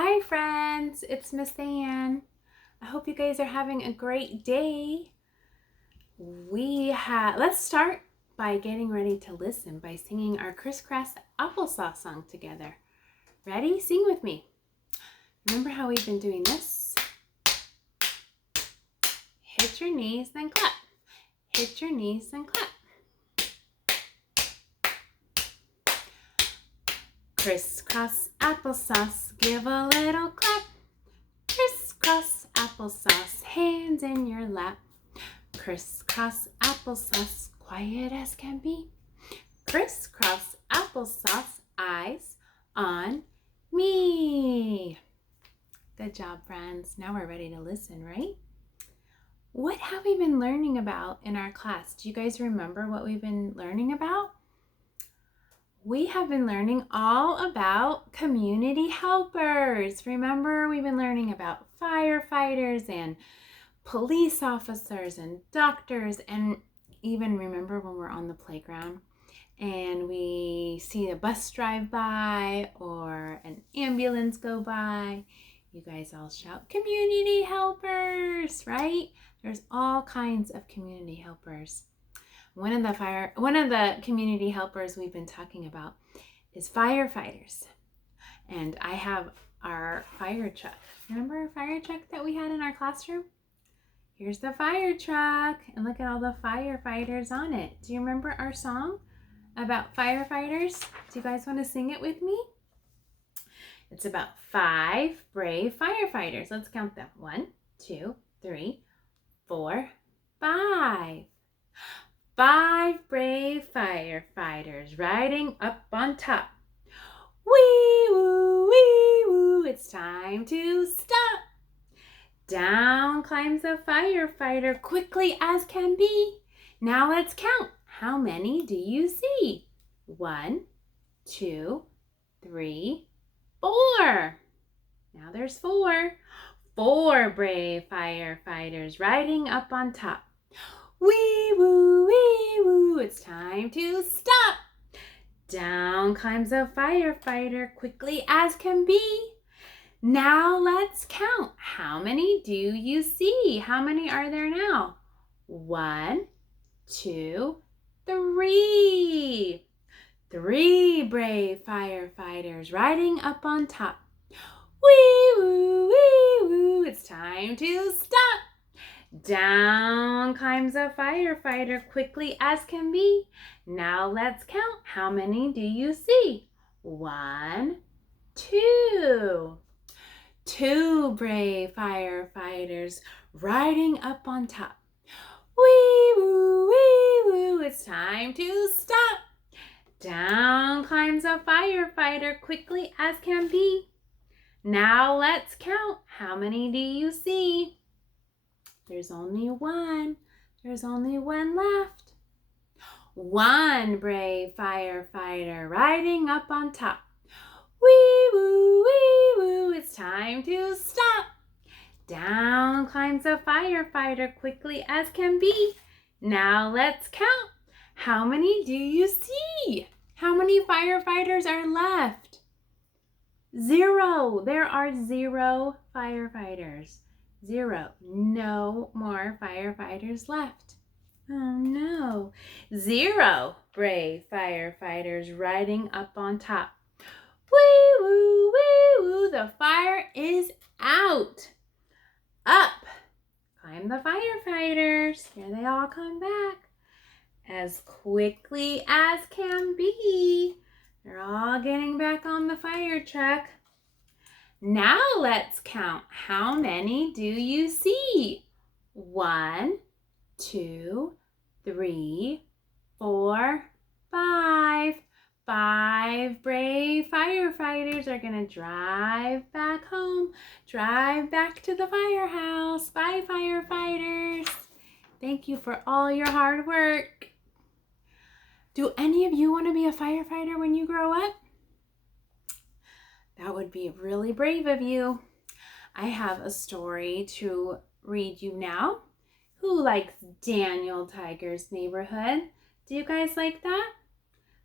Hi friends, it's Miss Ann. I hope you guys are having a great day. Let's start by getting ready to listen by singing our crisscross applesauce song together. Ready? Sing with me. Remember how we've been doing this? Hit your knees, then clap. Hit your knees, then clap. Crisscross applesauce, give a little clap. Crisscross applesauce, hands in your lap. Crisscross applesauce, quiet as can be. Crisscross applesauce, eyes on me. Good job, friends. Now we're ready to listen, right? What have we been learning about in our class? Do you guys remember what we've been learning about? We have been learning all about community helpers. Remember, we've been learning about firefighters and police officers and doctors, and even remember when we're on the playground and we see a bus drive by or an ambulance go by, you guys all shout, community helpers, right? There's all kinds of community helpers. One of the community helpers we've been talking about is firefighters. And I have our fire truck. Remember our fire truck that we had in our classroom? Here's the fire truck, and look at all the firefighters on it. Do you remember our song about firefighters? Do you guys want to sing it with me? It's about 5 brave firefighters. Let's count them. 1, 2, 3, 4, 5. 5 brave firefighters riding up on top. Wee woo, it's time to stop. Down climbs a firefighter quickly as can be. Now let's count. How many do you see? 1, 2, 3, 4. Now there's 4. 4 brave firefighters riding up on top. Wee woo, it's time to stop. Down climbs a firefighter quickly as can be. Now let's count. How many do you see? How many are there now? 1, 2, 3. 3 brave firefighters riding up on top. Wee woo, it's time to stop. Down climbs a firefighter quickly as can be. Now let's count. How many do you see? 1, 2. 2 brave firefighters riding up on top. Wee woo, it's time to stop. Down climbs a firefighter quickly as can be. Now let's count. How many do you see? There's only 1. There's only 1 left. 1 brave firefighter riding up on top. Wee woo, it's time to stop. Down climbs a firefighter quickly as can be. Now let's count. How many do you see? How many firefighters are left? 0. There are 0 firefighters. 0. No more firefighters left. Oh no. 0 brave firefighters riding up on top. Wee woo, the fire is out. Up climb the firefighters. Here they all come back as quickly as can be. They're all getting back on the fire truck. Now let's count. How many do you see? 1, 2, 3, 4, 5. 5 brave firefighters are going to drive back home, drive back to the firehouse. Bye, firefighters. Thank you for all your hard work. Do any of you want to be a firefighter when you grow up? That would be really brave of you. I have a story to read you now. Who likes Daniel Tiger's Neighborhood? Do you guys like that?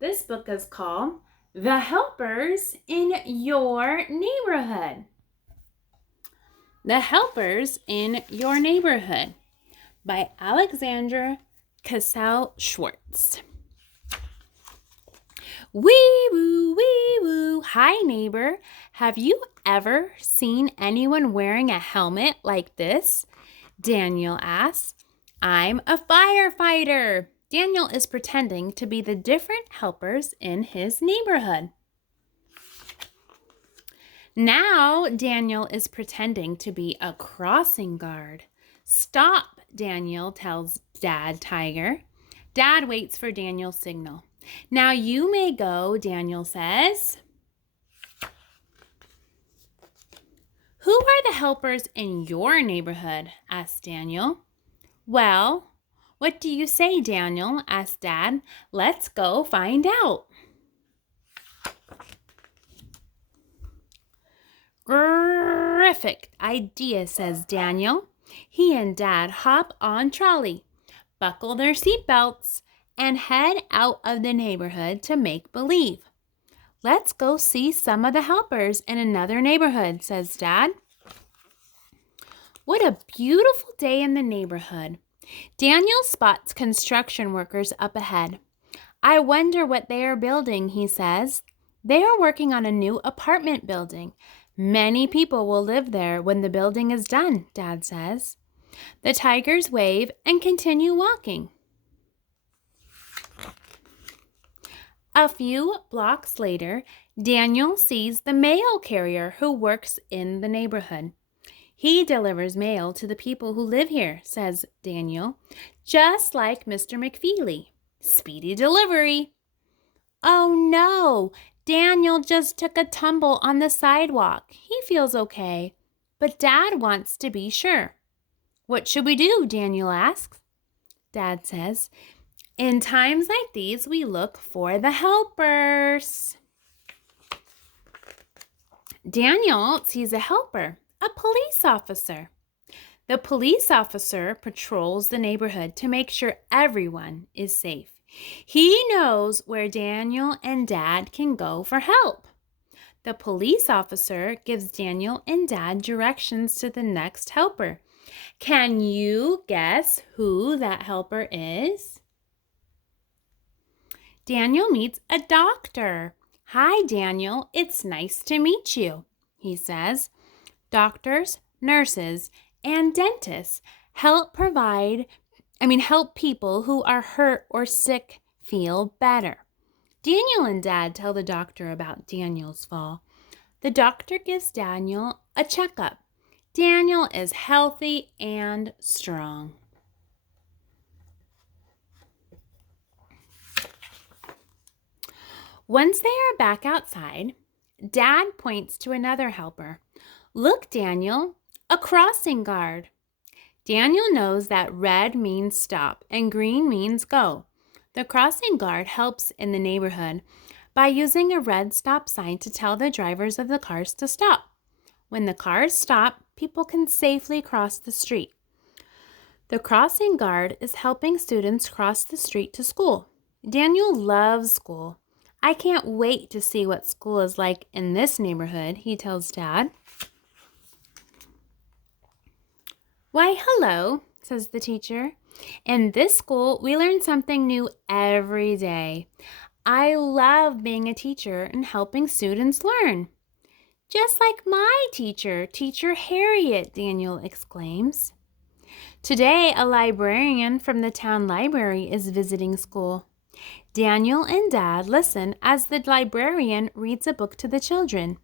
This book is called The Helpers in Your Neighborhood. The Helpers in Your Neighborhood by Alexandra Cassell Schwartz. Wee woo, wee woo. Hi, neighbor. Have you ever seen anyone wearing a helmet like this? Daniel asks. I'm a firefighter. Daniel is pretending to be the different helpers in his neighborhood. Now Daniel is pretending to be a crossing guard. Stop, Daniel tells Dad Tiger. Dad waits for Daniel's signal. Now you may go, Daniel says. Who are the helpers in your neighborhood? Asks Daniel. Well, what do you say, Daniel? Asks Dad. Let's go find out. Terrific idea, says Daniel. He and Dad hop on trolley, buckle their seatbelts, and head out of the neighborhood to make believe. Let's go see some of the helpers in another neighborhood, says Dad. What a beautiful day in the neighborhood. Daniel spots construction workers up ahead. I wonder what they are building, he says. They are working on a new apartment building. Many people will live there when the building is done, Dad says. The tigers wave and continue walking. A few blocks later, Daniel sees the mail carrier who works in the neighborhood. He delivers mail to the people who live here, says Daniel, just like Mr. McFeely. Speedy delivery. Oh no, Daniel just took a tumble on the sidewalk. He feels okay, but Dad wants to be sure. What should we do? Daniel asks. Dad says, in times like these, we look for the helpers. Daniel sees a helper, a police officer. The police officer patrols the neighborhood to make sure everyone is safe. He knows where Daniel and Dad can go for help. The police officer gives Daniel and Dad directions to the next helper. Can you guess who that helper is? Daniel meets a doctor. Hi, Daniel. It's nice to meet you, he says. Doctors, nurses, and dentists help people who are hurt or sick feel better. Daniel and Dad tell the doctor about Daniel's fall. The doctor gives Daniel a checkup. Daniel is healthy and strong. Once they are back outside, Dad points to another helper. Look, Daniel, a crossing guard. Daniel knows that red means stop and green means go. The crossing guard helps in the neighborhood by using a red stop sign to tell the drivers of the cars to stop. When the cars stop, people can safely cross the street. The crossing guard is helping students cross the street to school. Daniel loves school. I can't wait to see what school is like in this neighborhood, he tells Dad. Why, hello, says the teacher. In this school, we learn something new every day. I love being a teacher and helping students learn. Just like my teacher, Teacher Harriet, Daniel exclaims. Today, a librarian from the town library is visiting school. Daniel and Dad listen as the librarian reads a book to the children.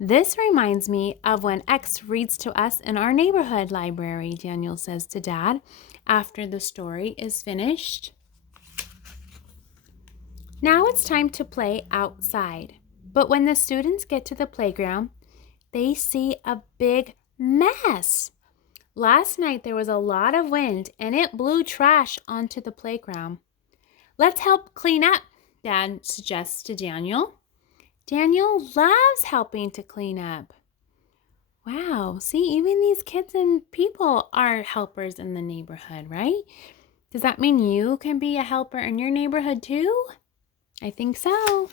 This reminds me of when X reads to us in our neighborhood library, Daniel says to Dad after the story is finished. Now it's time to play outside. But when the students get to the playground, they see a big mess. Last night there was a lot of wind and it blew trash onto the playground. Let's help clean up, Dad suggests to Daniel. Daniel loves helping to clean up. Wow, see, even these kids and people are helpers in the neighborhood, right? Does that mean you can be a helper in your neighborhood too? I think so.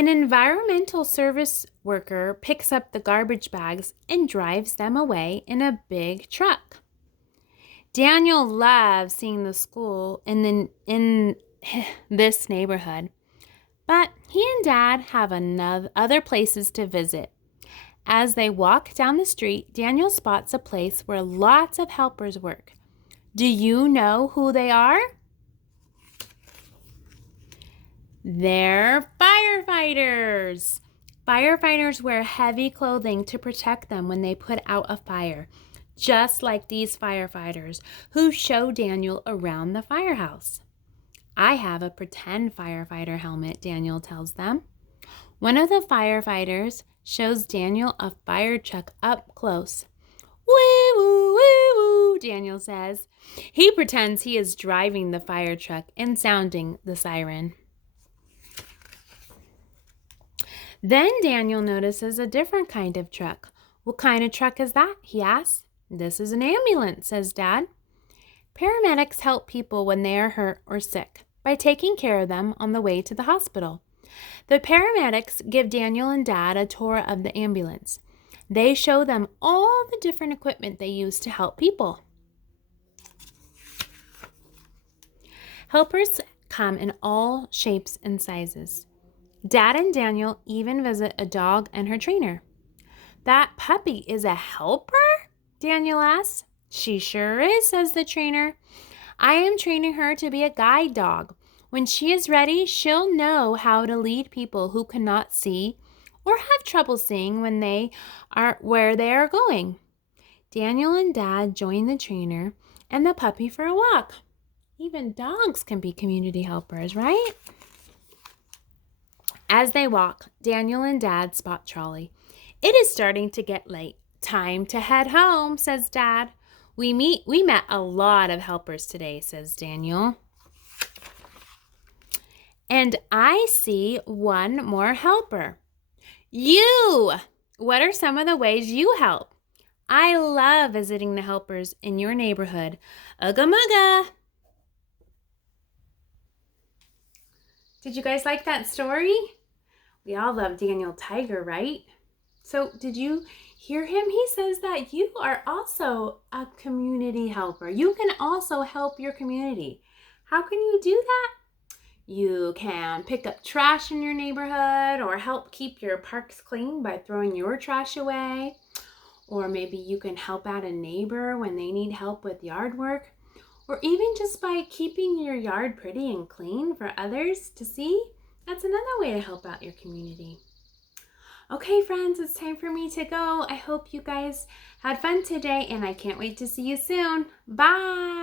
An environmental service worker picks up the garbage bags and drives them away in a big truck. Daniel loves seeing the school in this neighborhood, but he and Dad have other places to visit. As they walk down the street, Daniel spots a place where lots of helpers work. Do you know who they are? They're firefighters. Firefighters wear heavy clothing to protect them when they put out a fire, just like these firefighters who show Daniel around the firehouse. I have a pretend firefighter helmet, Daniel tells them. One of the firefighters shows Daniel a fire truck up close. Woo, woo, woo, woo, Daniel says. He pretends he is driving the fire truck and sounding the siren. Then Daniel notices a different kind of truck. What kind of truck is that? He asks. This is an ambulance, says Dad. Paramedics help people when they are hurt or sick by taking care of them on the way to the hospital. The paramedics give Daniel and Dad a tour of the ambulance. They show them all the different equipment they use to help people. Helpers come in all shapes and sizes. Dad and Daniel even visit a dog and her trainer. That puppy is a helper? Daniel asks. She sure is, says the trainer. I am training her to be a guide dog. When she is ready, she'll know how to lead people who cannot see or have trouble seeing when they are where they are going. Daniel and Dad join the trainer and the puppy for a walk. Even dogs can be community helpers, right? As they walk, Daniel and Dad spot Trolley. It is starting to get late. Time to head home, says Dad. We met a lot of helpers today, says Daniel. And I see one more helper. You! What are some of the ways you help? I love visiting the helpers in your neighborhood. Ugga mugga! Did you guys like that story? We all love Daniel Tiger, right? So did you hear him? He says that you are also a community helper. You can also help your community. How can you do that? You can pick up trash in your neighborhood or help keep your parks clean by throwing your trash away. Or maybe you can help out a neighbor when they need help with yard work. Or even just by keeping your yard pretty and clean for others to see. That's another way to help out your community. Okay, friends, it's time for me to go. I hope you guys had fun today, and I can't wait to see you soon. Bye!